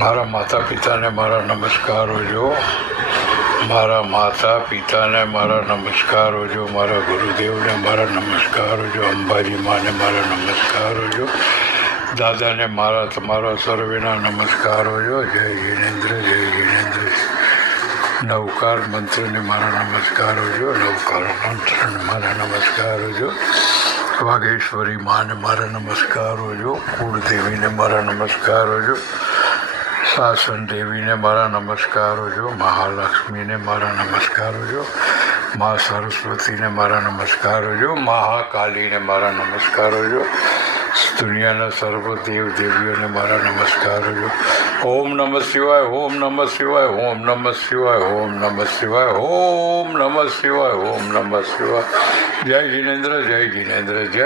મારા માતા પિતાને મારા નમસ્કારો જો. મારા માતા પિતાને મારા નમસ્કારો જો. મારા ગુરુદેવને મારા નમસ્કારો જો. અંબાજી માને મારા નમસ્કારો જો. દાદાને મારા તમારા સર્વેના નમસ્કારો જો. જય જિનેન્દ્ર, જય જિનેન્દ્ર. નવકાર મંત્રને મારા નમસ્કારો જો. નવકાર મંત્રને મારા નમસ્કારો જો. વાઘેશ્વરી માને મારા નમસ્કારો જો. કુળદેવીને મારા નમસ્કારો જો. શાસન દેવીને મારા નમસ્કારો જો. મહાલક્ષ્મીને મારા નમસ્કારો જો. મા સરસ્વતીને મારા નમસ્કારો જો. મહાકાલીને મારા નમસ્કારો જો. દુનિયાના સર્વ દેવ દેવીઓને મારા નમસ્કારો જો. ઓમ નમઃ શિવાય, ઓમ નમઃ શિવાય, ઓમ નમઃ શિવાય, ઓમ નમઃ શિવાય, ઓમ નમઃ શિવાય, ઓમ નમઃ શિવાય. જય જિનેન્દ્ર, જય જિનેન્દ્ર, જય